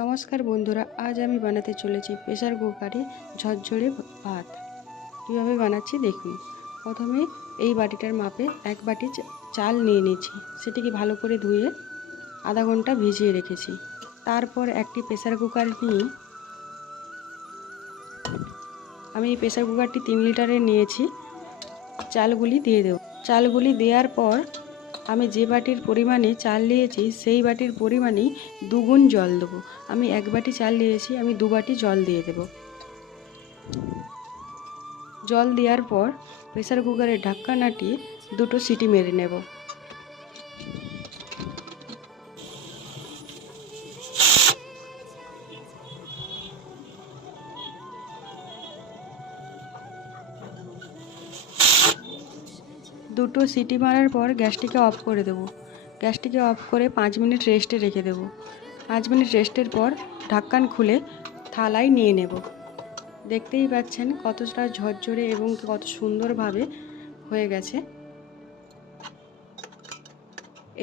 নমস্কার বন্ধুরা, আজ আমি বানাতে চলেছি প্রেসার কুকারে ঝরঝরে ভাত। কীভাবে বানাচ্ছি দেখুন। প্রথমে এই বাটিটার মাপে এক বাটি চাল নিয়ে নিয়েছি। সেটিকে ভালো করে ধুয়ে আধা ঘন্টা ভিজিয়ে রেখেছি। তারপর একটি প্রেসার কুকার নিয়ে আমি এই প্রেসার কুকারটি 3 লিটারের নিয়েছি। চালগুলি দিয়ে দেব। চালগুলি দেওয়ার পর আমি যে বাটির পরিমাণে চাল নিয়েছি সেই বাটির পরিমাণেই দুগুণ জল দেবো। আমি এক বাটি চাল নিয়েছি, আমি 2 বাটি জল দিয়ে দেব। জল দেওয়ার পর প্রেসার কুকারের ঢাকনাটি 2টো সিটি মেরে নেব। দুটো সিটি মারার পর গ্যাসটিকে অফ করে দেব। গ্যাসটিকে অফ করে 5 মিনিট রেস্টে রেখে দেব। 5 মিনিট রেস্টের পর ঢাকনা খুলে থালায় নিয়ে নেব। দেখতেই পাচ্ছেন কতটা ঝরঝরে এবং কত সুন্দরভাবে হয়ে গেছে।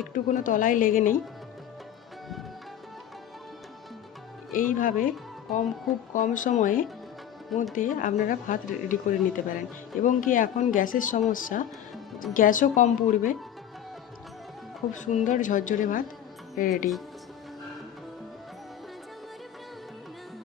একটু কোনো তলায় লেগে নেই। এইভাবে খুব কম সময়ে মধ্যে আপনারা ভাত রেডি করে নিতে পারেন। এবং কি এখন গ্যাসের সমস্যা, গ্যাসও কম পুড়বে। খুব সুন্দর ঝরঝরে ভাত রেডি।